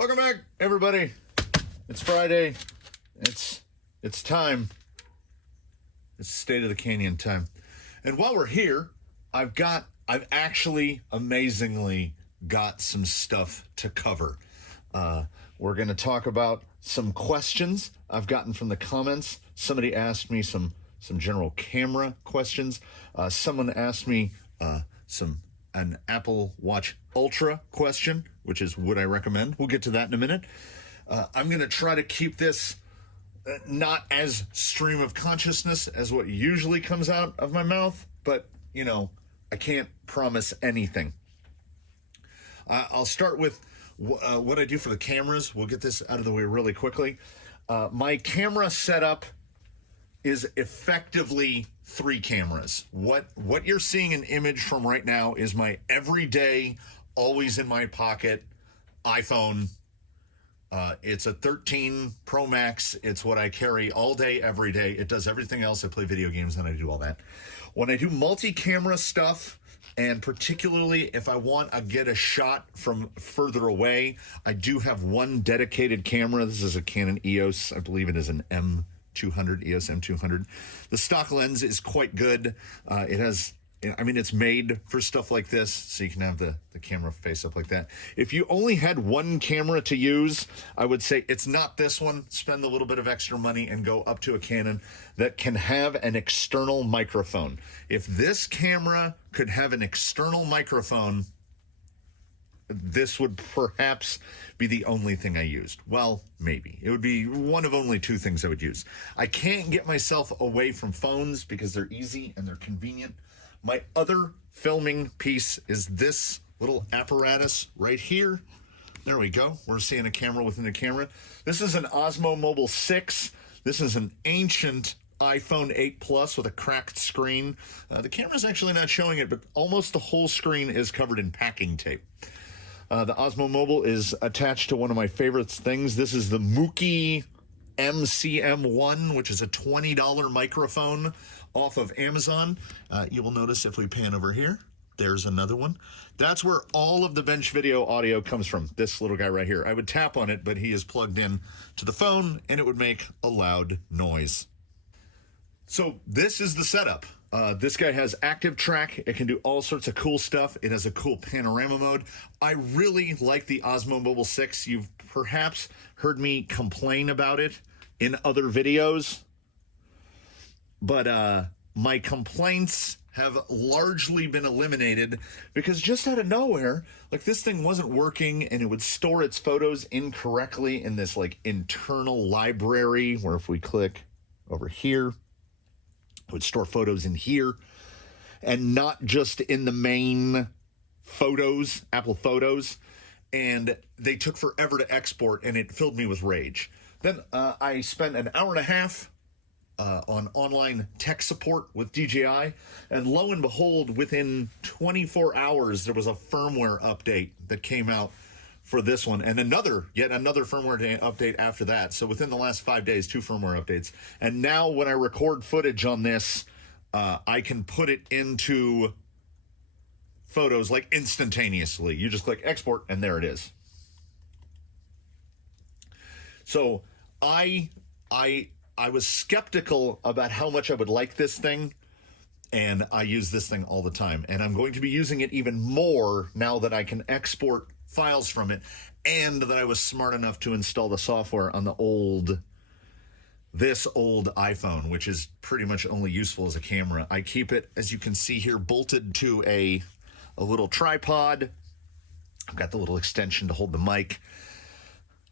Welcome back, everybody. It's Friday. It's time. It's State of the Canyon time. And while we're here, I've actually amazingly got some stuff to cover. We're going to talk about some questions I've gotten from the comments. Somebody asked me some general camera questions. Someone asked me an Apple Watch Ultra question, which is would I recommend? We'll get to that in a minute. I'm going to try to keep this not as stream of consciousness as what usually comes out of my mouth, but, you know, I can't promise anything. I'll start with what I do for the cameras. We'll get this out of the way really quickly. My camera setup is effectively 3 cameras. What you're seeing an image from right now is my everyday, always in my pocket iPhone. It's a 13 Pro Max. It's what I carry all day, every day. It does everything else. I play video games and I do all that. When I do multi-camera stuff, and particularly if I want to get a shot from further away, I do have one dedicated camera. This is a Canon EOS. I believe it is an M200, EOS M200. The stock lens is quite good. It's made for stuff like this, so you can have the camera face up like that. If you only had one camera to use, I would say it's not this one. Spend a little bit of extra money and go up to a Canon that can have an external microphone. If this camera could have an external microphone, this would perhaps be the only thing I used. Well, maybe. It would be one of only 2 things I would use. I can't get myself away from phones because they're easy and they're convenient. My other filming piece is this little apparatus right here. There we go. We're seeing a camera within a camera. This is an Osmo Mobile 6. This is an ancient iPhone 8 Plus with a cracked screen. The camera's actually not showing it, but almost the whole screen is covered in packing tape. The Osmo Mobile is attached to one of my favorite things. This is the Mookie MCM1, which is a $20 microphone off of Amazon. You will notice if we pan over here, there's another one. That's where all of the bench video audio comes from, this little guy right here. I would tap on it, but he is plugged in to the phone and it would make a loud noise. So this is the setup. This guy has active track. It can do all sorts of cool stuff. It has a cool panorama mode. I really like the Osmo Mobile 6. You've perhaps heard me complain about it in other videos, but my complaints have largely been eliminated because just out of nowhere, like this thing wasn't working and it would store its photos incorrectly in this like internal library where if we click over here, it would store photos in here and not just in the main photos, Apple Photos. And they took forever to export and it filled me with rage. Then I spent an hour and a half on online tech support with DJI, and lo and behold, within 24 hours, there was a firmware update that came out for this one, and yet another firmware update after that. So within the last 5 days, 2 firmware updates. And now when I record footage on this, I can put it into Photos like instantaneously. You just click export, and there it is. So I was skeptical about how much I would like this thing, and I use this thing all the time. And I'm going to be using it even more now that I can export files from it, and that I was smart enough to install the software on this old iPhone, which is pretty much only useful as a camera. I keep it, as you can see here, bolted to a little tripod. I've got the little extension to hold the mic.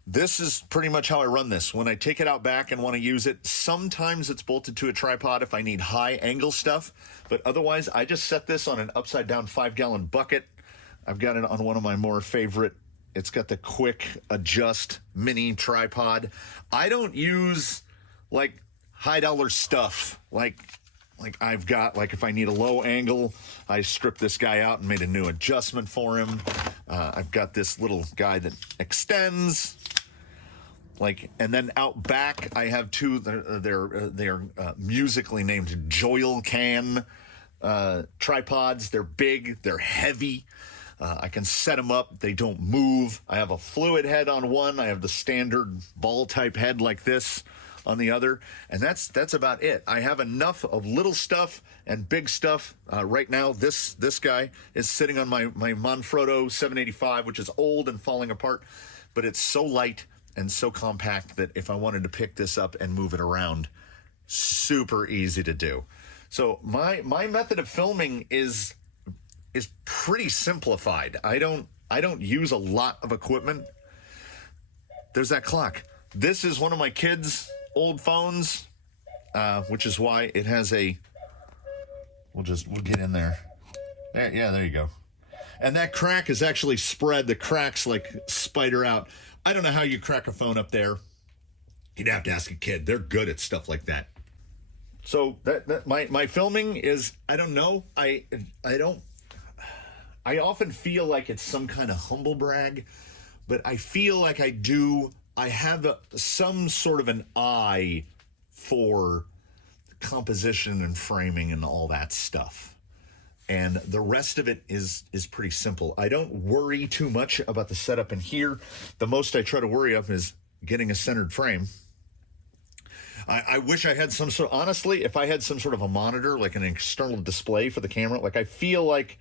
This is pretty much how I run this. When I take it out back and want to use it, sometimes it's bolted to a tripod if I need high angle stuff, but otherwise I just set this on an upside down 5-gallon bucket. I've got it on one of my more favorite. It's got the quick adjust mini tripod. I don't use like high dollar stuff. Like I've got, like if I need a low angle, I stripped this guy out and made a new adjustment for him. I've got this little guy that extends. And then out back, I have 2. They're musically named Joel Can tripods. They're big. They're heavy. I can set them up. They don't move. I have a fluid head on one. I have the standard ball type head like this on the other, and that's about it. I have enough of little stuff and big stuff. Right now, this guy is sitting on my Manfrotto 785, which is old and falling apart, but it's so light and so compact that if I wanted to pick this up and move it around, super easy to do. So my method of filming is pretty simplified. I don't use a lot of equipment. There's that clock. This is one of my kids' old phones, which is why it has a, we'll get in there. Yeah, there you go. And that crack is actually spread. The cracks like spider out. I don't know how you crack a phone up there. You'd have to ask a kid. They're good at stuff like that. So my filming is, I don't know. I often feel like it's some kind of humble brag, but I feel like I have some sort of an eye for composition and framing and all that stuff. And the rest of it is pretty simple. I don't worry too much about the setup in here. The most I try to worry of is getting a centered frame. I wish I had some sort, honestly, if I had some sort of a monitor, like an external display for the camera, like I feel like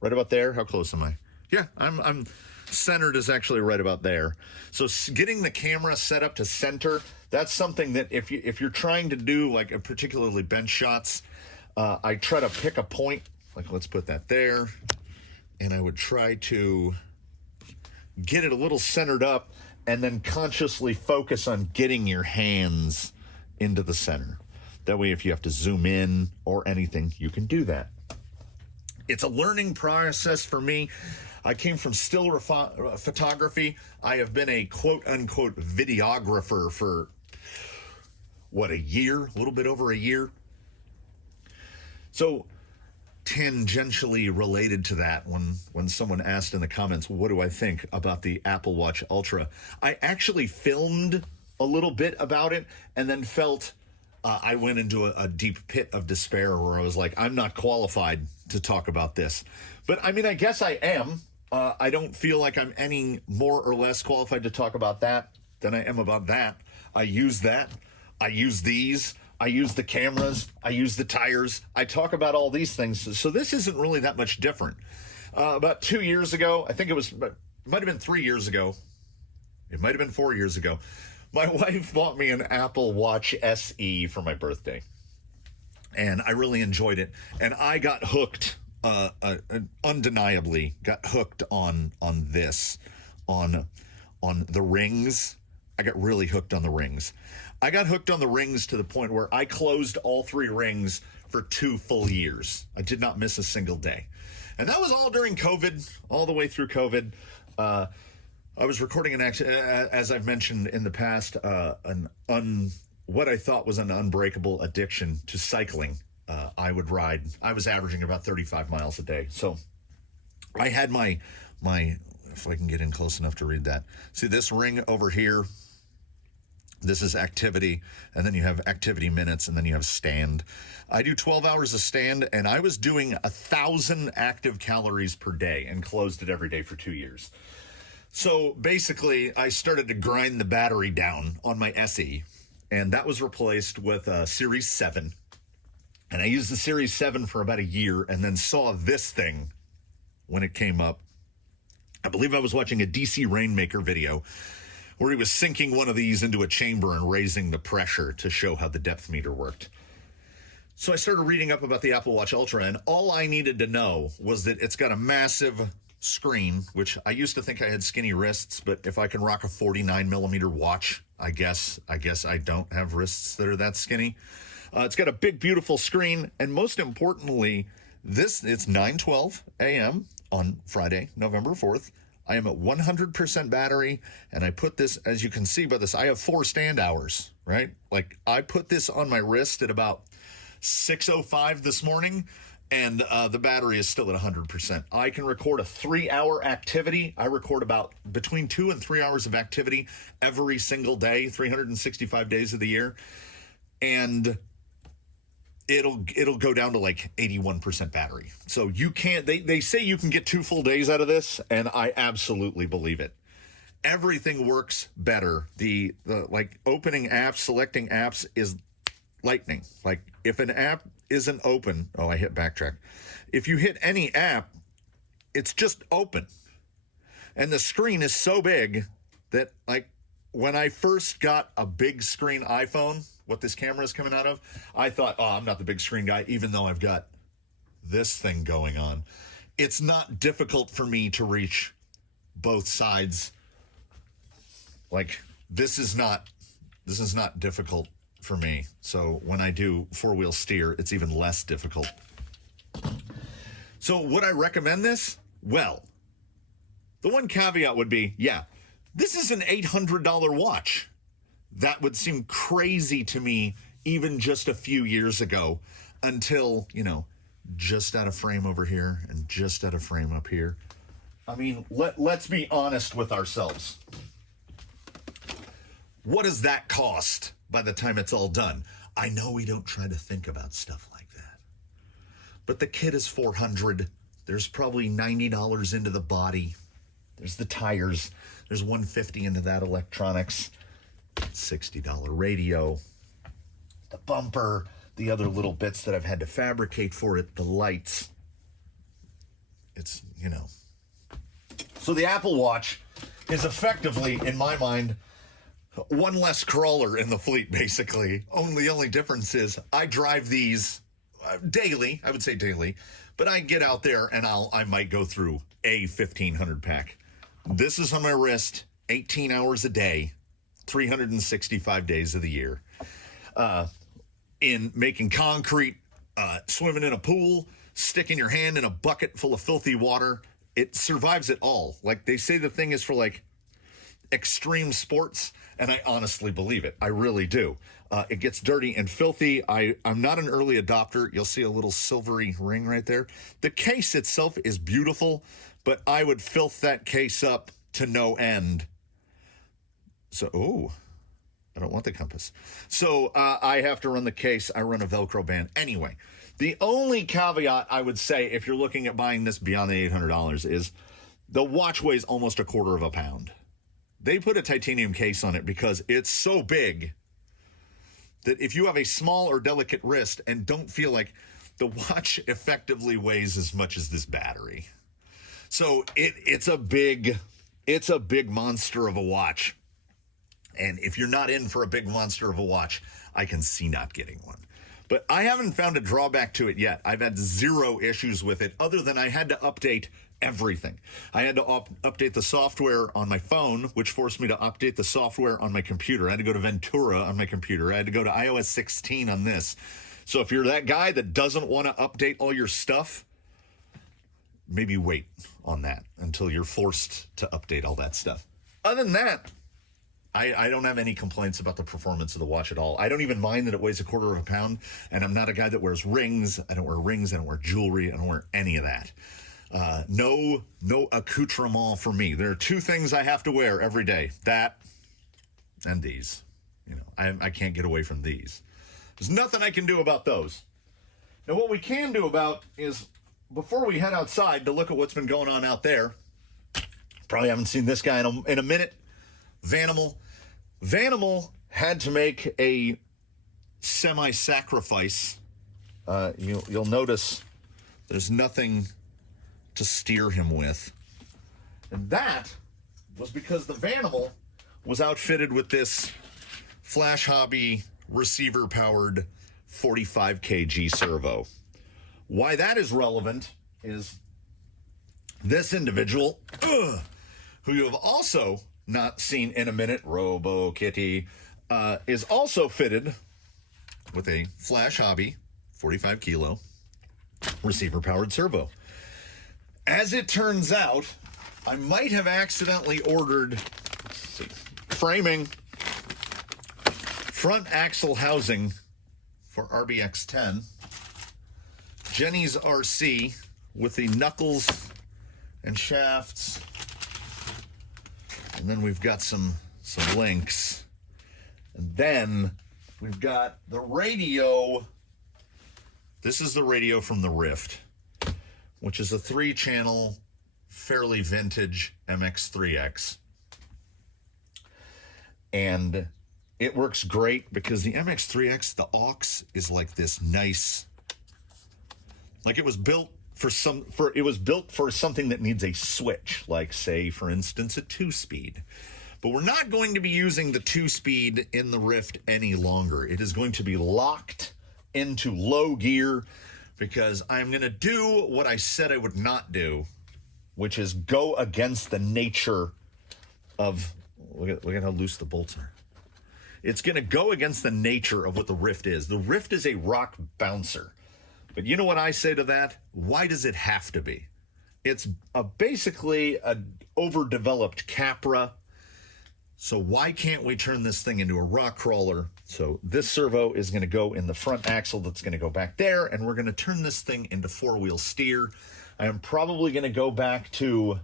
right about there. How close am I? Yeah, I'm centered is actually right about there. So getting the camera set up to center, that's something that if you're trying to do like a particularly bench shots, I try to pick a point, like let's put that there, and I would try to get it a little centered up and then consciously focus on getting your hands into the center. That way, if you have to zoom in or anything, you can do that. It's a learning process for me. I came from still photography. I have been a quote-unquote videographer for, what, a year? A little bit over a year? So, tangentially related to that, when someone asked in the comments, what do I think about the Apple Watch Ultra? I actually filmed a little bit about it and then felt I went into a deep pit of despair where I was like, I'm not qualified to talk about this. But I mean, I guess I am. I don't feel like I'm any more or less qualified to talk about that than I am about that. I use that. I use these. I use the cameras. I use the tires. I talk about all these things. So this isn't really that much different. About 2 years ago, I think it might have been 3 years ago. It might have been 4 years ago. My wife bought me an Apple Watch SE for my birthday, and I really enjoyed it. And I got hooked, undeniably got hooked on this, on the rings. I got really hooked on the rings. I got hooked on the rings to the point where I closed all 3 rings for 2 full years. I did not miss a single day. And that was all during COVID, all the way through COVID. I was recording as I've mentioned in the past, what I thought was an unbreakable addiction to cycling. I would ride. I was averaging about 35 miles a day. So I had my, if I can get in close enough to read that. See this ring over here? This is activity, and then you have activity minutes, and then you have stand. I do 12 hours of stand, and I was doing 1,000 active calories per day and closed it every day for 2 years. So basically, I started to grind the battery down on my SE, and that was replaced with a Series 7. And I used the Series 7 for about a year and then saw this thing when it came up. I believe I was watching a DC Rainmaker video where he was sinking one of these into a chamber and raising the pressure to show how the depth meter worked. So I started reading up about the Apple Watch Ultra, and all I needed to know was that it's got a massive screen, which I used to think I had skinny wrists, but if I can rock a 49 millimeter watch, I guess I don't have wrists that are that skinny. It's got a big, beautiful screen, and most importantly, it's 9:12 a.m. on Friday, November 4th. I am at 100% battery, and I put this, as you can see by this, I have 4 stand hours, right? Like, I put this on my wrist at about 6:05 this morning, and the battery is still at 100%. I can record a 3-hour activity. I record about between 2 and 3 hours of activity every single day, 365 days of the year. And it'll go down to like 81% battery. So you can't, they say you can get 2 full days out of this, and I absolutely believe it. Everything works better. The like opening apps, selecting apps is lightning. Like if an app isn't open, I hit backtrack. If you hit any app, it's just open. And the screen is so big that, like, when I first got a big screen iPhone, what this camera is coming out of, I thought, I'm not the big screen guy, even though I've got this thing going on. It's not difficult for me to reach both sides. Like, this is not difficult for me. So when I do 4-wheel steer, it's even less difficult. So would I recommend this? Well, the one caveat would be, this is an $800 watch. That would seem crazy to me even just a few years ago, until, just out of frame over here and just out of frame up here. I mean, let's be honest with ourselves. What does that cost by the time it's all done? I know we don't try to think about stuff like that, but the kit is $400. There's probably $90 into the body. There's the tires. There's $150 into that electronics. $60 radio. The bumper. The other little bits that I've had to fabricate for it. The lights. It's, So the Apple Watch is effectively, in my mind, one less crawler in the fleet, basically. The only difference is I drive these daily. I would say daily. But I get out there and I might go through a 1,500 pack. This is on my wrist, 18 hours a day, 365 days of the year. In making concrete, swimming in a pool, sticking your hand in a bucket full of filthy water. It survives it all. Like, they say the thing is for, like, extreme sports, and I honestly believe it. I really do. It gets dirty and filthy. I'm not an early adopter. You'll see a little silvery ring right there. The case itself is beautiful, but I would filth that case up to no end. So, I don't want the compass. So I have to run the case. I run a Velcro band. Anyway, the only caveat I would say if you're looking at buying this beyond the $800 is the watch weighs almost 1/4 pound. They put a titanium case on it because it's so big that if you have a small or delicate wrist and don't feel like, the watch effectively weighs as much as this battery. So it's a big monster of a watch. And if you're not in for a big monster of a watch, I can see not getting one. But I haven't found a drawback to it yet. I've had 0 issues with it, other than I had to update everything. I had to update the software on my phone, which forced me to update the software on my computer. I had to go to Ventura on my computer. I had to go to iOS 16 on this. So if you're that guy that doesn't want to update all your stuff, maybe wait on that until you're forced to update all that stuff. Other than that, I don't have any complaints about the performance of the watch at all. I don't even mind that it weighs 1/4 pound, and I'm not a guy that wears rings. I don't wear rings. I don't wear jewelry. I don't wear any of that. No accoutrement for me. There are 2 things I have to wear every day. That and these. I can't get away from these. There's nothing I can do about those. Now, what we can do about is, before we head outside to look at what's been going on out there, probably haven't seen this guy in a minute, Vanimal. Vanimal had to make a semi-sacrifice. You'll notice there's nothing to steer him with. And that was because the Vanimal was outfitted with this Flash Hobby receiver-powered 45 kg servo. Why that is relevant is this individual, who you have also not seen in a minute, Robo Kitty, is also fitted with a Flash Hobby 45 kilo receiver-powered servo. As it turns out, I might have accidentally ordered framing, front axle housing for RBX10, Jenny's RC with the knuckles and shafts, and then we've got some links, and then we've got the radio This is the radio from the Rift, which is a 3-channel, fairly vintage MX3X. And it works great because the MX3X, the aux is like this nice, like it was built for something that needs a switch, like say, for instance, a 2-speed. But we're not going to be using the 2-speed in the Rift any longer. It is going to be locked into low gear because I'm going to do what I said I would not do, which is go against the nature of, look at how loose the bolts are. It's going to go against the nature of what the Rift is. The Rift is a rock bouncer. But you know what I say to that? Why does it have to be? It's basically an overdeveloped Capra. So why can't we turn this thing into a rock crawler? So this servo is going to go in the front axle that's going to go back there, and we're going to turn this thing into 4-wheel steer. I am probably going to go back to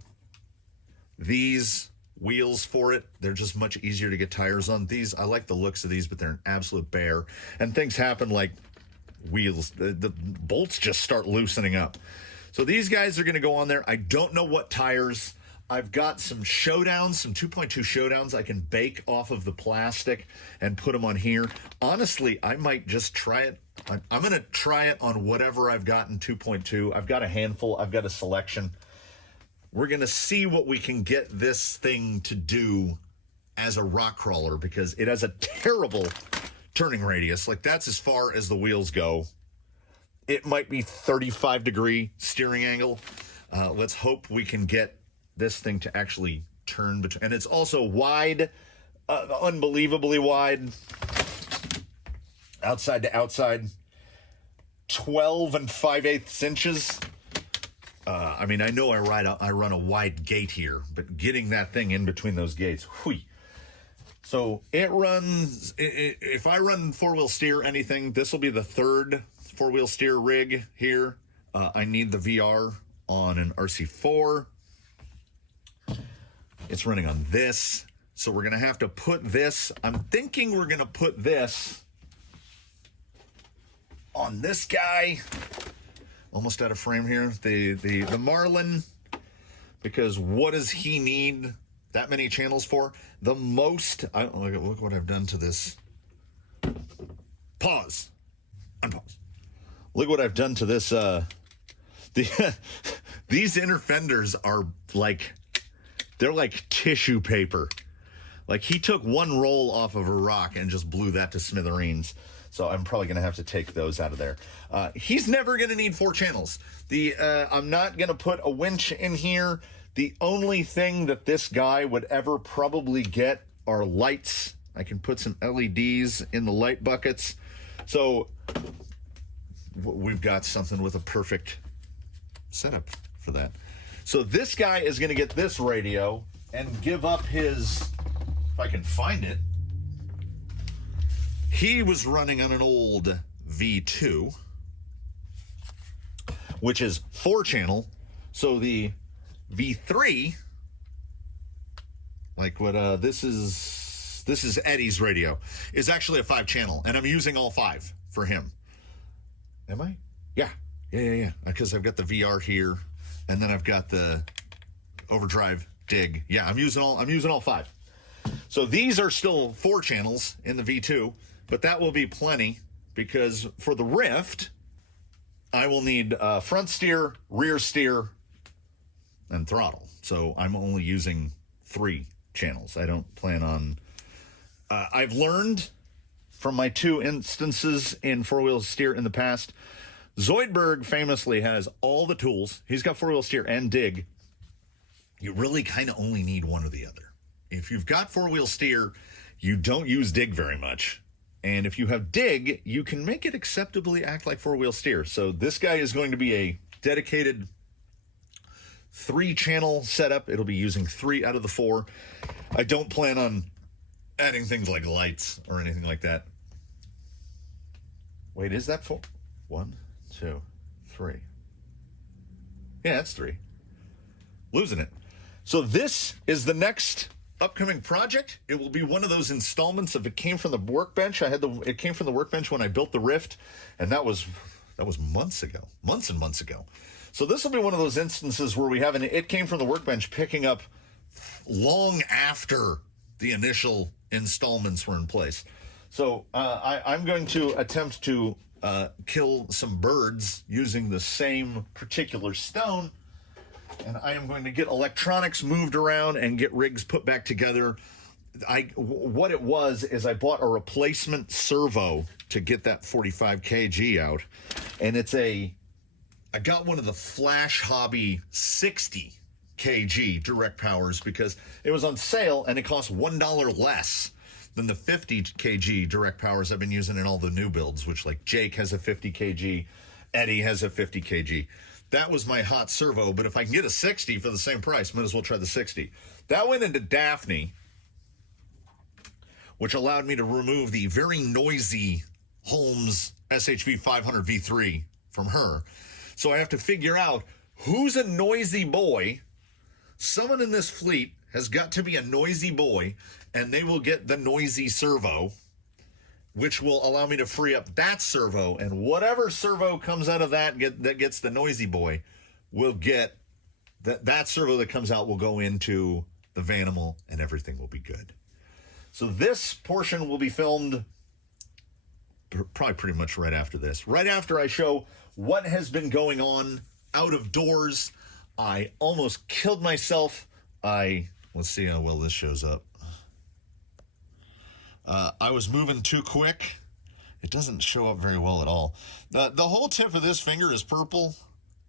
these wheels for it. They're just much easier to get tires on. These, I like the looks of these, but they're an absolute bear. And things happen like wheels. The bolts just start loosening up. So these guys are going to go on there. I don't know what tires. I've got some Showdowns, some 2.2 Showdowns I can bake off of the plastic and put them on here. Honestly, I might just try it. I'm going to try it on whatever I've got in 2.2. I've got a handful. I've got a selection. We're going to see what we can get this thing to do as a rock crawler because it has a terrible turning radius. Like, that's as far as the wheels go. It might be 35-degree steering angle. Let's hope we can get this thing to actually turn between. And it's also wide, unbelievably wide, outside to outside, 12 5/8 inches. I mean, I know I run a wide gate here, but getting that thing in between those gates, whew. So it runs, if I run 4-wheel steer anything, this will be the 3rd 4-wheel steer rig here. I need the VR on an RC4. It's running on this. So we're going to have to put this, I'm thinking we're going to put this on this guy. Almost out of frame here. The Marlin, because what does he need that many channels for? The most, look what I've done to this. Pause. Unpause. Look what I've done to this. These inner fenders are like, they're like tissue paper. Like, he took one roll off of a rock and just blew that to smithereens. So I'm probably going to have to take those out of there. He's never going to need 4 channels. I'm not going to put a winch in here. The only thing that this guy would ever probably get are lights. I can put some LEDs in the light buckets. So we've got something with a perfect setup for that. So this guy is going to get this radio and give up his, if I can find it, he was running on an old V2, which is 4-channel. So the V3, like what this is Eddie's radio, is actually a 5-channel, and I'm using all 5 for him. Am I? Yeah. Because I've got the VR here, and then I've got the overdrive dig. Yeah, I'm using all 5. So these are still 4 channels in the V2. But that will be plenty because for the Rift, I will need front steer, rear steer, and throttle. So I'm only using 3 channels. I don't plan on... I've learned from my 2 instances in 4-wheel steer in the past, Zoidberg famously has all the tools. He's got 4-wheel steer and dig. You really kind of only need one or the other. If you've got 4-wheel steer, you don't use dig very much. And if you have dig, you can make it acceptably act like 4-wheel steer. So this guy is going to be a dedicated 3-channel setup. It'll be using 3 out of the 4. I don't plan on adding things like lights or anything like that. Wait, is that 4? 1, 2, 3. Yeah, that's 3. Losing it. So this is the next upcoming project. It will be one of those installments of It Came From the Workbench. It came from the workbench when I built the Rift, and that was That was months and months ago. So this will be one of those instances where we have it came from the workbench picking up long after the initial installments were in place. So I'm going to attempt to kill some birds using the same particular stone. And I am going to get electronics moved around and get rigs put back together. What it was is I bought a replacement servo to get that 45 kg out. And I got one of the Flash Hobby 60 kg direct powers because it was on sale and it cost $1 less than the 50 kg direct powers I've been using in all the new builds, which like Jake has a 50 kg, Eddie has a 50 kg. That was my hot servo, but if I can get a 60 for the same price, might as well try the 60. That went into Daphne, which allowed me to remove the very noisy Holmes SHV 500 V3 from her. So I have to figure out who's a noisy boy. Someone in this fleet has got to be a noisy boy, and they will get the noisy servo, which will allow me to free up that servo, and whatever servo comes out of that gets the noisy boy will get that servo that comes out will go into the Vanimal, and everything will be good. So this portion will be filmed probably pretty much right after this. Right after I show what has been going on out of doors. I almost killed myself. Let's see how well this shows up. I was moving too quick. It doesn't show up very well at all. The whole tip of this finger is purple.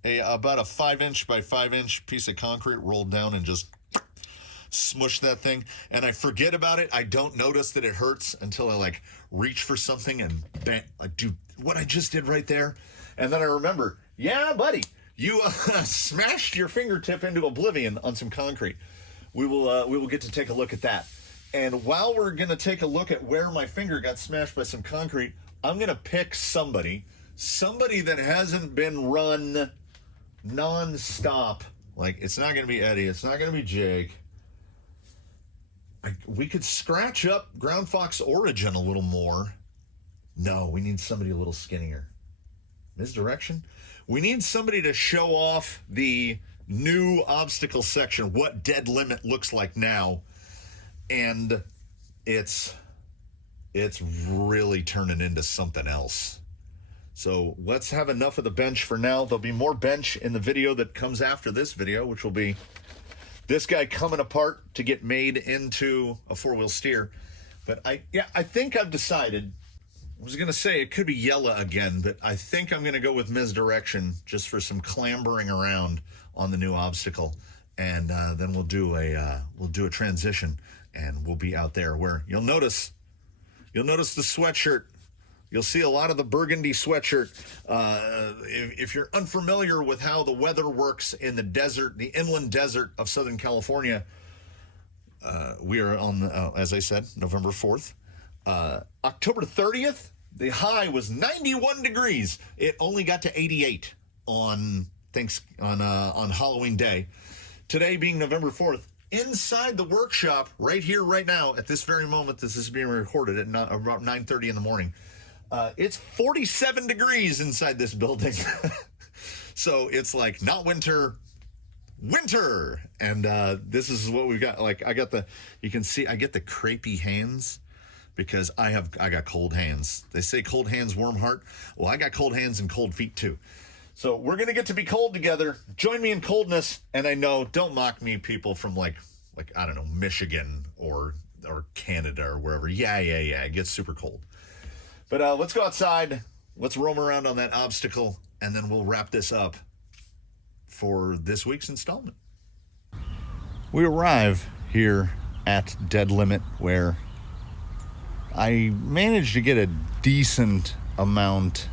About a 5-inch by 5-inch piece of concrete rolled down and just smush that thing. And I forget about it. I don't notice that it hurts until I like reach for something and bang, I do what I just did right there. And then I remember, yeah, buddy, you smashed your fingertip into oblivion on some concrete. We will get to take a look at that. And while we're going to take a look at where my finger got smashed by some concrete, I'm going to pick somebody that hasn't been run non-stop. Like, it's not going to be Eddie. It's not going to be Jake. We could scratch up Ground Fox Origin a little more. No, we need somebody a little skinnier. Misdirection? We need somebody to show off the new obstacle section, what Dead Limit looks like now. And it's really turning into something else. So let's have enough of the bench for now. There'll be more bench in the video that comes after this video, which will be this guy coming apart to get made into a 4-wheel steer. But I think I've decided. I was going to say it could be Yella again, but I think I'm going to go with Misdirection just for some clambering around on the new obstacle. And then we'll do a transition, and we'll be out there where you'll notice the sweatshirt. You'll see a lot of the burgundy sweatshirt. If you're unfamiliar with how the weather works in the desert, the inland desert of Southern California, we are on, as I said, November 4th. October 30th, the high was 91 degrees. It only got to 88 on Halloween Day. Today being November 4th, inside the workshop, right here, right now, at this very moment, this is being recorded at about 9:30 in the morning. It's 47 degrees inside this building. So it's like not winter. And this is what we've got. Like you can see I get the crepey hands because I got cold hands. They say cold hands, warm heart. Well, I got cold hands and cold feet too. So we're going to get to be cold together. Join me in coldness. And I know, don't mock me, people from like I don't know, Michigan or Canada or wherever. Yeah. It gets super cold. But let's go outside. Let's roam around on that obstacle. And then we'll wrap this up for this week's installment. We arrive here at Dead Limit, where I managed to get a decent amount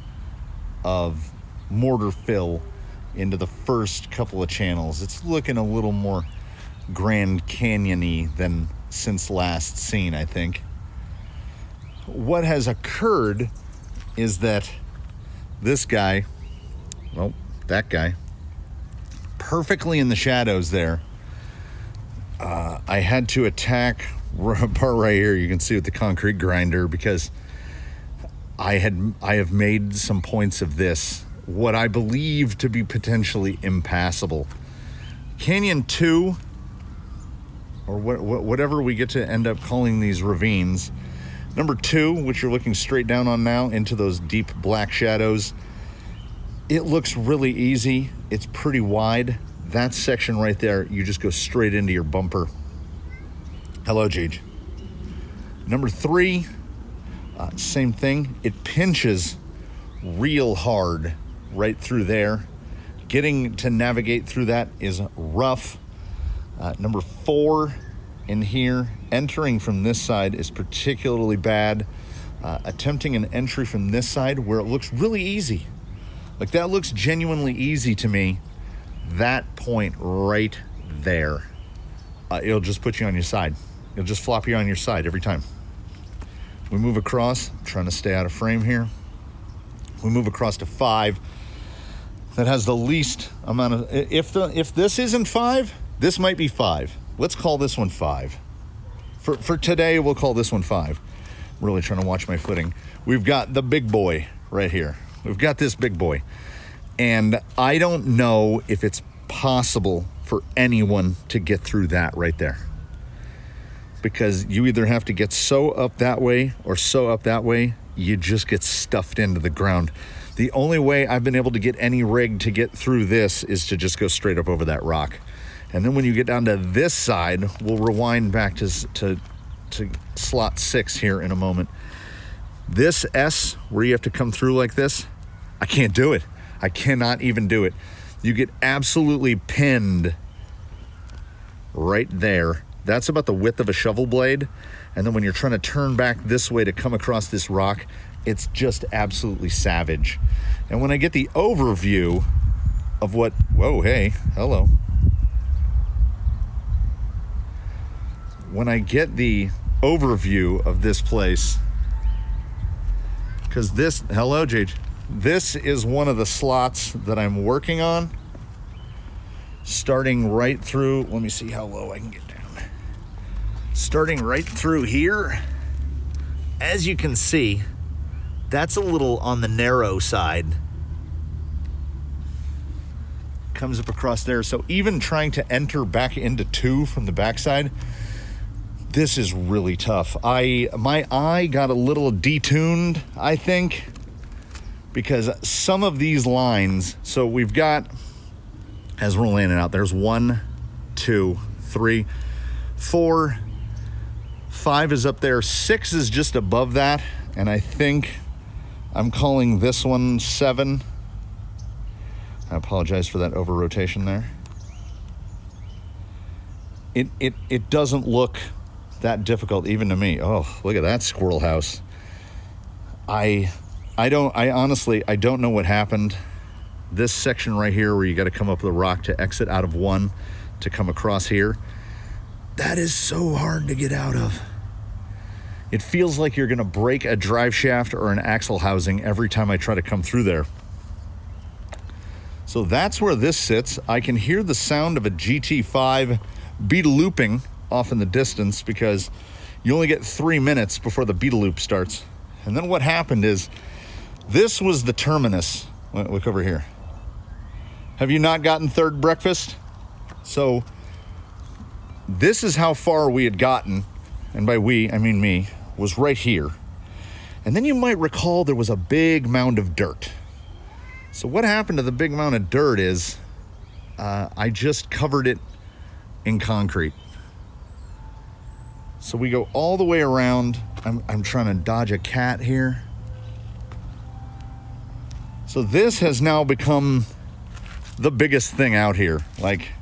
of mortar fill into the first couple of channels. It's looking a little more Grand Canyon-y than since last seen, I think. What has occurred is that this guy, well, that guy, perfectly in the shadows there, I had to attack a part right here. You can see with the concrete grinder, because I have made some points of this, what I believe to be potentially impassable. Canyon 2, or whatever we get to end up calling these ravines. Number 2, which you're looking straight down on now into those deep black shadows, it looks really easy. It's pretty wide. That section right there, you just go straight into your bumper. Hello, Gage. Number 3, same thing. It pinches real hard right through there. Getting to navigate through that is rough. Number 4 in here, entering from this side is particularly bad. Attempting an entry from this side where it looks really easy. Like that looks genuinely easy to me. That point right there, it'll just put you on your side. It'll just flop you on your side every time. We move across, I'm trying to stay out of frame here. We move across to 5. That has the least amount of, if this isn't 5, this might be 5. Let's call this one 5. For today, we'll call this one 5. I'm really trying to watch my footing. We've got the big boy right here. We've got this big boy. And I don't know if it's possible for anyone to get through that right there. Because you either have to get so up that way or so up that way, you just get stuffed into the ground. The only way I've been able to get any rig to get through this is to just go straight up over that rock. And then when you get down to this side, we'll rewind back to slot 6 here in a moment. This S, where you have to come through like this, I can't do it. I cannot even do it. You get absolutely pinned right there. That's about the width of a shovel blade. And then when you're trying to turn back this way to come across this rock, it's just absolutely savage. And when I get the overview of what, whoa, hey, hello. When I get the overview of this place, because this, hello, JJ, this is one of the slots that I'm working on, starting right through, let me see how low I can get down. Starting right through here, as you can see, that's a little on the narrow side. Comes up across there. So even trying to enter back into 2 from the backside, this is really tough. My eye got a little detuned, I think, because some of these lines, so we've got, as we're laying it out, there's 1, 2, 3, 4, 5 is up there, 6 is just above that, and I think I'm calling this one 7. I apologize for that over rotation there. It doesn't look that difficult even to me. Oh, look at that squirrel house. I honestly don't know what happened. This section right here where you got to come up with a rock to exit out of 1 to come across here, that is so hard to get out of. It feels like you're gonna break a drive shaft or an axle housing every time I try to come through there. So that's where this sits. I can hear the sound of a GT5 beetle looping off in the distance because you only get 3 minutes before the beetle loop starts. And then what happened is, this was the terminus. Look over here. Have you not gotten third breakfast? So this is how far we had gotten, and by we, I mean me, was right here. And then you might recall there was a big mound of dirt. So what happened to the big mound of dirt is I just covered it in concrete. So we go all the way around. I'm trying to dodge a cat here. So this has now become the biggest thing out here. Like,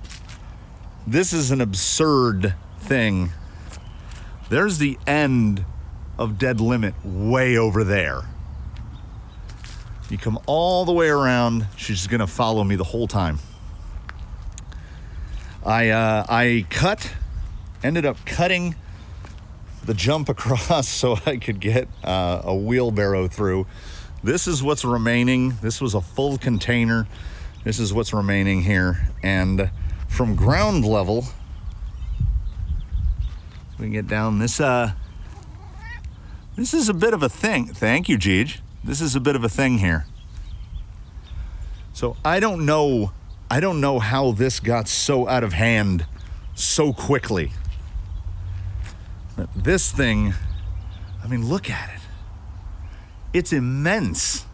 this is an absurd thing. There's the end of dead limit way over there. You come all the way around. She's gonna follow me the whole time. I ended up cutting the jump across so I could get a wheelbarrow through. This is what's remaining. This was a full container. This is what's remaining here. And from ground level, we can get down this This is a bit of a thing. Thank you, Jeej. This is a bit of a thing here. So I don't know how this got so out of hand so quickly. But this thing, I mean, look at it. It's immense.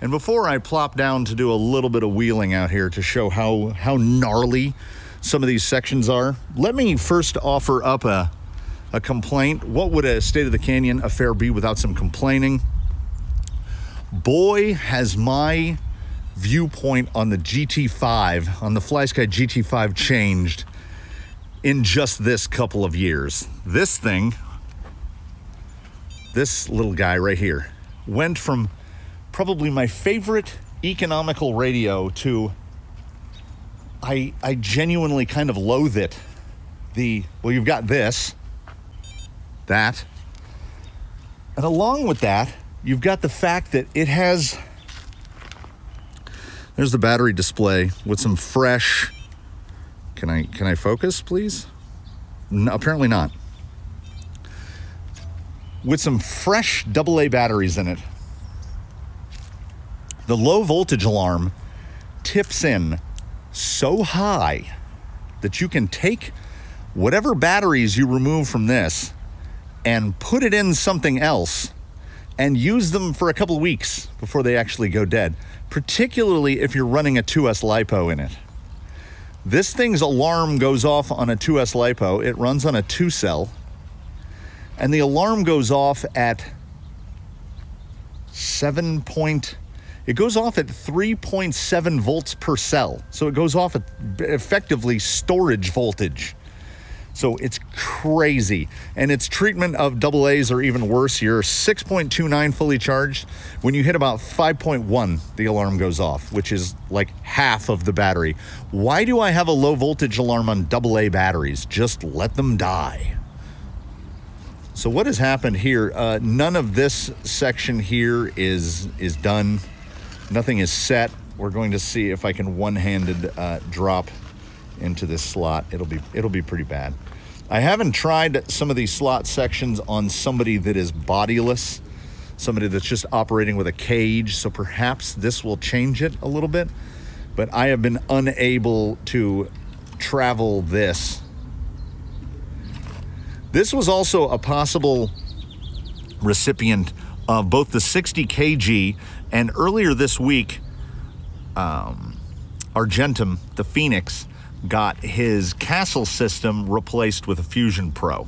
And before I plop down to do a little bit of wheeling out here to show how gnarly some of these sections are, let me first offer up a complaint. What would a State of the Canyon affair be without some complaining? Boy, has my viewpoint on the GT5, on the FlySky GT5 changed in just this couple of years. This thing, this little guy right here, went from probably my favorite economical radio to I genuinely kind of loathe it. Well, you've got this, that, and along with that, you've got the fact that it has, there's the battery display with some fresh, can I focus, please? No, apparently not. With some fresh AA batteries in it. The low voltage alarm tips in so high that you can take whatever batteries you remove from this and put it in something else and use them for a couple weeks before they actually go dead, particularly if you're running a 2S LiPo in it. This thing's alarm goes off on a 2S LiPo. It runs on a 2-cell, and the alarm goes off at it goes off at 3.7 volts per cell. So it goes off at effectively storage voltage. So it's crazy. And its treatment of AA's are even worse. You're 6.29 fully charged. When you hit about 5.1, the alarm goes off, which is like half of the battery. Why do I have a low voltage alarm on AA batteries? Just let them die. So what has happened here? None of this section here is done. Nothing is set. We're going to see if I can one-handed drop into this slot. It'll be pretty bad. I haven't tried some of these slot sections on somebody that is bodiless, somebody that's just operating with a cage, so perhaps this will change it a little bit, but I have been unable to travel this. This was also a possible recipient of both the 60 kg and earlier this week, Argentum, the Phoenix, got his Castle system replaced with a Fusion Pro.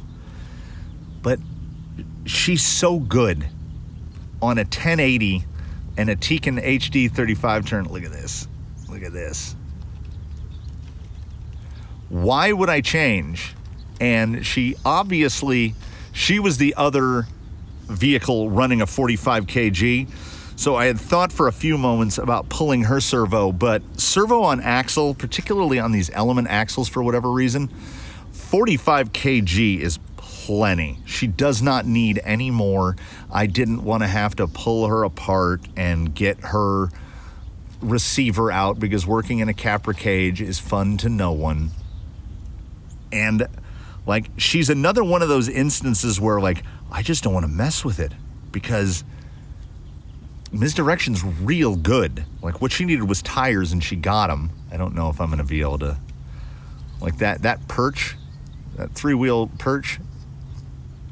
But she's so good on a 1080 and a Tekin HD 35 turn. Look at this. Look at this. Why would I change? And she was the other vehicle running a 45 kg. So I had thought for a few moments about pulling her servo, but servo on axle, particularly on these Element axles for whatever reason, 45 kg is plenty. She does not need any more. I didn't want to have to pull her apart and get her receiver out because working in a Capra cage is fun to no one. And like, she's another one of those instances where like, I just don't want to mess with it because misdirection's real good. Like, what she needed was tires and she got them. I don't know if I'm going to be able to, like that perch, that 3-wheel perch.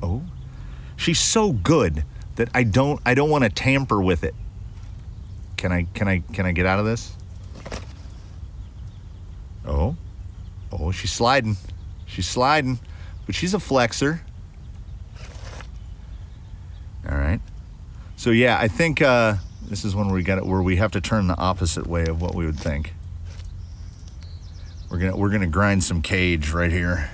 Oh, she's so good that I don't want to tamper with it. Can I get out of this? Oh, she's sliding. She's sliding, but she's a flexor. All right. So yeah, I think this is when where we have to turn the opposite way of what we would think. We're gonna grind some cage right here.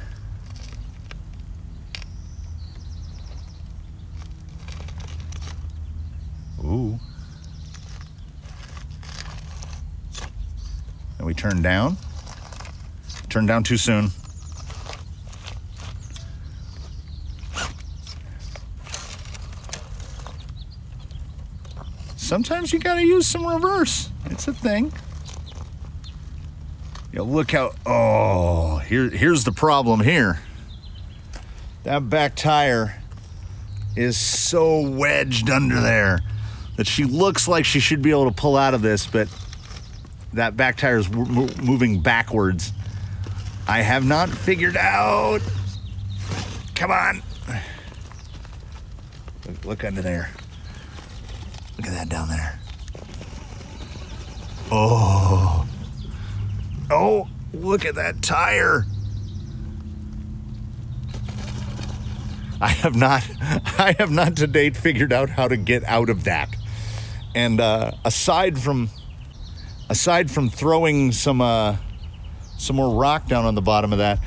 Ooh. And we turn down. Turn down too soon. Sometimes you gotta use some reverse. It's a thing. Look how, here's the problem here. That back tire is so wedged under there that she looks like she should be able to pull out of this, but that back tire is moving backwards. I have not figured out. Come on. Look under there. Look at that down there. Oh. Oh, look at that tire. I have not to date figured out how to get out of that. And aside from throwing some more rock down on the bottom of that,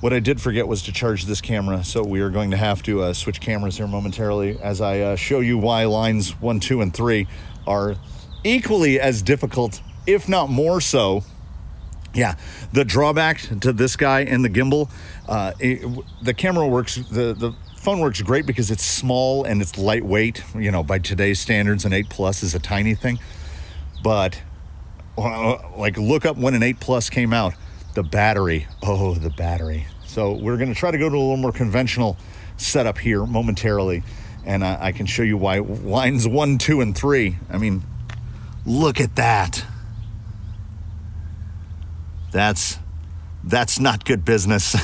what I did forget was to charge this camera. So we are going to have to switch cameras here momentarily as I show you why lines 1, 2, and 3 are equally as difficult, if not more so. Yeah, the drawback to this guy and the gimbal, the camera works, the phone works great because it's small and it's lightweight. You know, by today's standards, an 8 Plus is a tiny thing. But like, look up when an 8 Plus came out. The battery, oh, the battery. So we're going to try to go to a little more conventional setup here momentarily, and I can show you why lines 1, 2, and 3. I mean, look at that. That's not good business.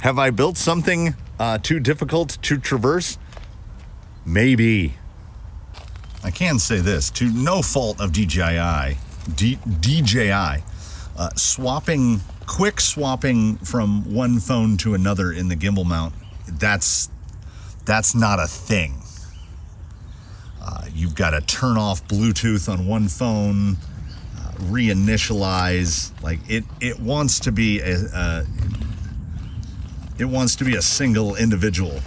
Have I built something too difficult to traverse? Maybe. I can say this, to no fault of DJI, quick swapping from one phone to another in the gimbal mount, that's not a thing. You've got to turn off Bluetooth on one phone, reinitialize. Like it wants to be a single individual.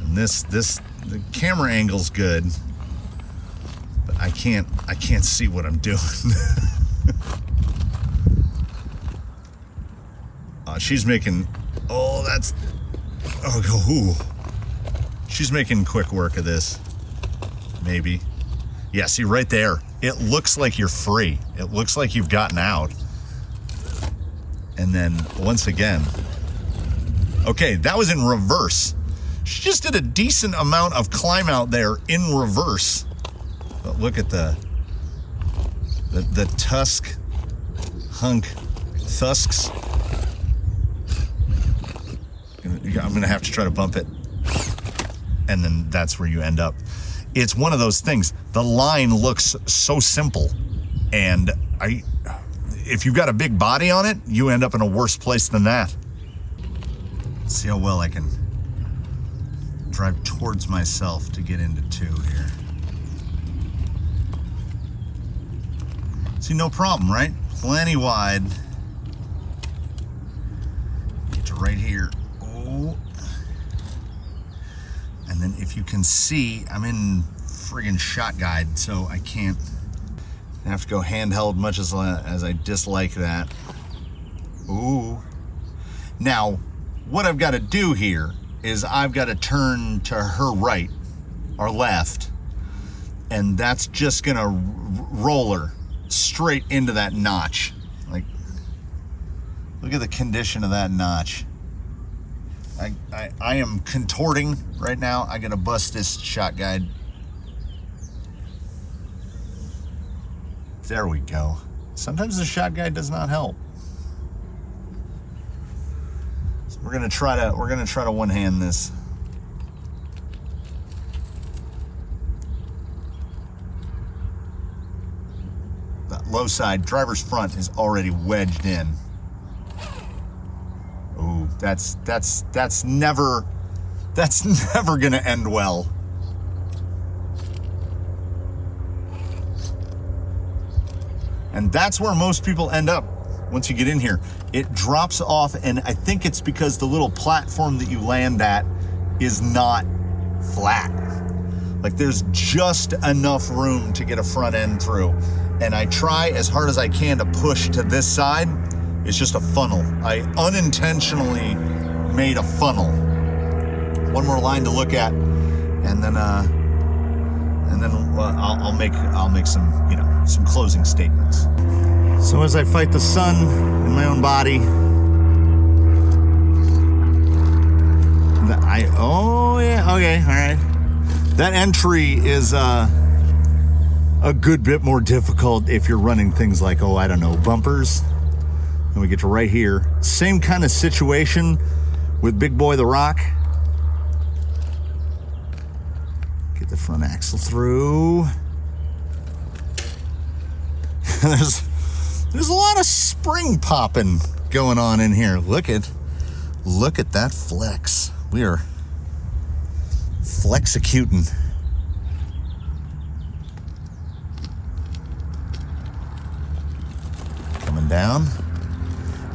And the camera angle's good, but I can't see what I'm doing. She's making, she's making quick work of this. Maybe. Yeah, see right there, it looks like you're free. It looks like you've gotten out. And then once again, okay, that was in reverse. She just did a decent amount of climb out there in reverse. But look at the tusk hunk thusks. I'm gonna have to try to bump it, and then that's where you end up. It's one of those things. The line looks so simple, and if you've got a big body on it, you end up in a worse place than that. Let's see how well I can drive towards myself to get into 2 here. See, no problem, right? Plenty wide. Get to right here. Oh. And then if you can see, I'm in friggin' shot guide, so I can't. I have to go handheld, much as I dislike that. Ooh. Now, what I've got to do here is I've got to turn to her right or left, and that's just gonna roll her straight into that notch. Like, look at the condition of that notch. I am contorting right now. I gotta bust this shot guide. There we go. Sometimes the shot guide does not help. So we're gonna try to one hand this. That low side, driver's front is already wedged in. Ooh, that's never gonna end well. And that's where most people end up once you get in here. It drops off, and I think it's because the little platform that you land at is not flat. Like, there's just enough room to get a front end through. And I try as hard as I can to push to this side. It's just a funnel. I unintentionally made a funnel. One more line to look at, and then I'll make some, some closing statements. So as I fight the sun in my own body, Okay, all right. That entry is a good bit more difficult if you're running things like, oh, I don't know, bumpers. And we get to right here. Same kind of situation with Big Boy the Rock. Get the front axle through. There's a lot of spring popping going on in here. Look at that flex. We are flex-ecuting. Coming down.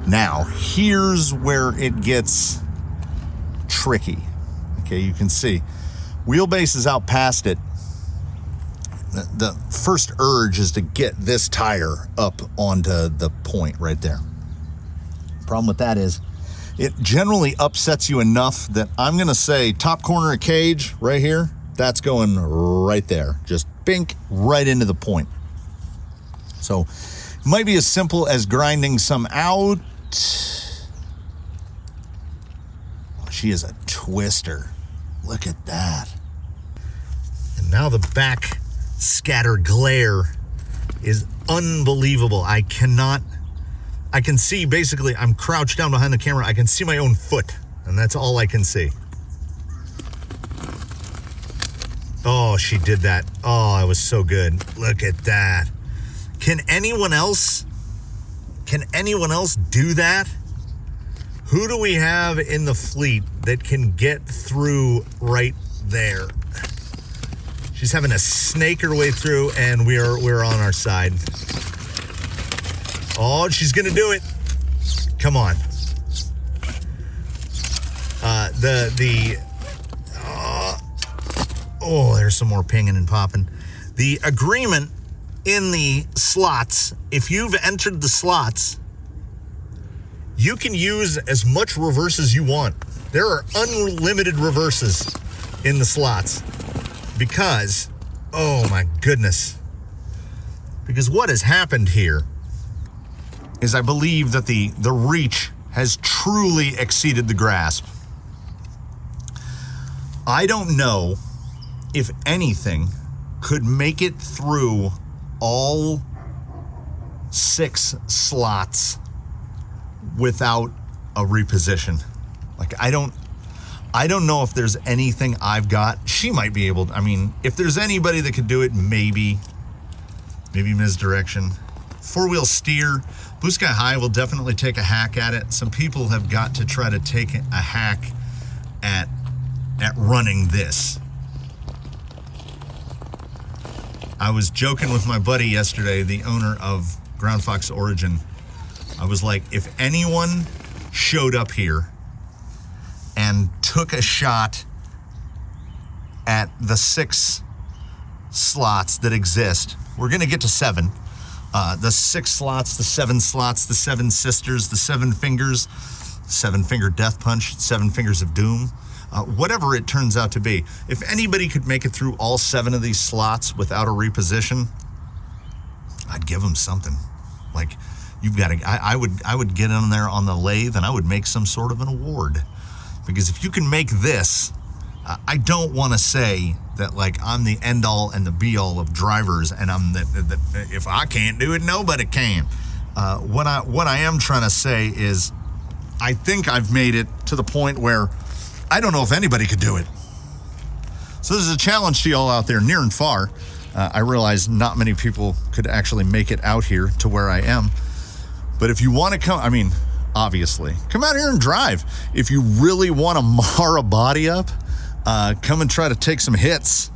Now, here's where it gets tricky. Okay, you can see wheelbase is out past it. The first urge is to get this tire up onto the point right there. Problem with that is it generally upsets you enough that I'm gonna say top corner of cage right here, that's going right there. Just bink right into the point. So it might be as simple as grinding some out. Oh, she is a twister. Look at that. And now the back scatter glare is unbelievable. I can see, basically, I'm crouched down behind the camera. I can see my own foot, and that's all I can see. Oh, she did that. Oh, it was so good. Look at that. Can anyone else do that? Who do we have in the fleet that can get through right there? She's having to snake her way through, and we're on our side. Oh, she's gonna do it. Come on. Oh, there's some more pinging and popping. The agreement in the slots, if you've entered the slots, you can use as much reverse as you want. There are unlimited reverses in the slots because, oh my goodness. Because what has happened here is I believe that the reach has truly exceeded the grasp. I don't know if anything could make it through all 6 slots without a reposition. Like, I don't know if there's anything I've got. She might be able to, I mean, if there's anybody that could do it, maybe misdirection. 4-wheel steer. Blue Sky High will definitely take a hack at it. Some people have got to try to take a hack at running this. I was joking with my buddy yesterday, the owner of Ground Fox Origin. I was like, if anyone showed up here and took a shot at the 6 slots that exist, we're gonna get to 7. The 6 slots, the 7 slots, the 7 sisters, the 7 fingers, 7-finger death punch, 7 fingers of doom, whatever it turns out to be. If anybody could make it through all 7 of these slots without a reposition, I'd give them something. Like, you've got to, I would get in there on the lathe and I would make some sort of an award. Because if you can make this, I don't want to say that like I'm the end all and the be all of drivers and I'm the if I can't do it, nobody can. What I am trying to say is I think I've made it to the point where I don't know if anybody could do it. So this is a challenge to y'all out there near and far. I realize not many people could actually make it out here to where I am. But if you want to come, I mean, obviously, come out here and drive. If you really want to mar a body up, come and try to take some hits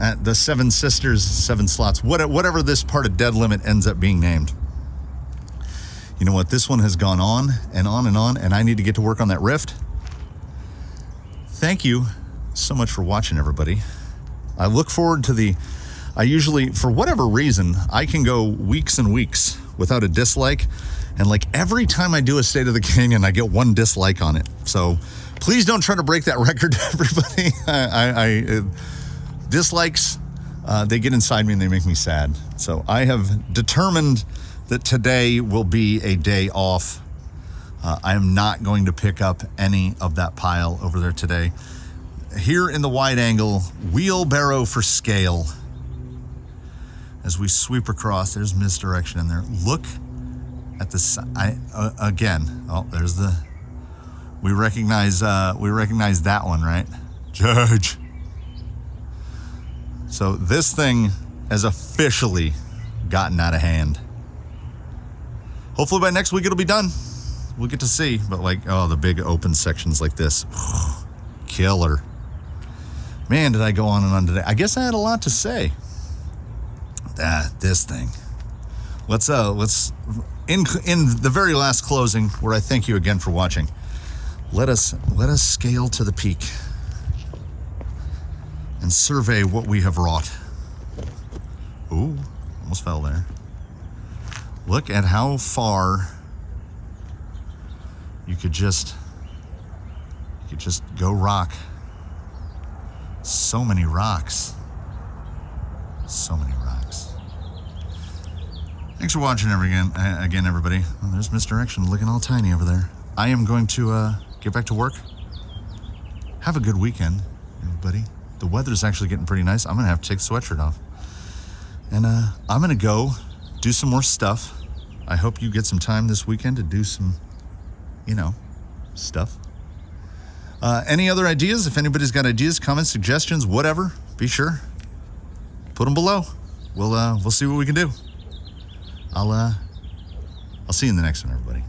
at the 7 sisters, 7 slots, whatever this part of Dead Limit ends up being named. You know what? This one has gone on and on and on, and I need to get to work on that rift. Thank you so much for watching, everybody. I look forward to I usually, for whatever reason, I can go weeks and weeks without a dislike. And like every time I do a State of the Canyon, I get 1 dislike on it. So please don't try to break that record, everybody. Dislikes, they get inside me and they make me sad. So I have determined that today will be a day off. I am not going to pick up any of that pile over there today. here in the wide angle, wheelbarrow for scale. As we sweep across, there's misdirection in there. Look at this. Again. Oh, there's the. We recognize that one, right? Judge. So this thing has officially gotten out of hand. Hopefully by next week it'll be done. We'll get to see. But like, oh, the big open sections like this, killer. Man, did I go on and on today? I guess I had a lot to say. This thing. Let's in the very last closing, where I thank you again for watching. Let us scale to the peak and survey what we have wrought. Ooh, almost fell there. Look at how far you could just go rock. So many rocks. So many rocks. Thanks for watching again, everybody. Oh, there's misdirection looking all tiny over there. I am going to get back to work. Have a good weekend, everybody. The weather's actually getting pretty nice. I'm going to have to take the sweatshirt off. And I'm going to go do some more stuff. I hope you get some time this weekend to do some, stuff. Any other ideas? If anybody's got ideas, comments, suggestions, whatever, be sure. Put them below. We'll see what we can do. I'll see you in the next one, everybody.